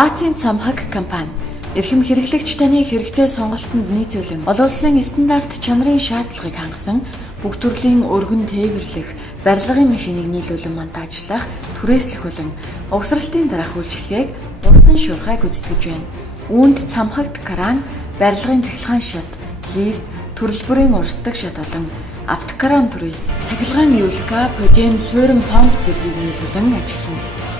Даацийн цамхаг компани эрхэм хэрэглэгч таны хэрэгцээ сонголтод нийцүүлэн олон улсын стандарт чанарын шаардлагыг хангасан бүх төрлийн өргөн тээвэрлэх, барилгын машиныг нийлүүлэн монтажлах, түрээслэх болон угсралтын дараах үйлчилгээг урдан шуурхай гүйцэтгэж байна. Үүнд цамхагт кран, барилгын цахилгаан шат, лифт, төрөл бүрийн урсдаг шат болон автокран түрээс, цахилгаан юлка, подиум, суурин помп зэргийг нийлүүлэн ажиллана.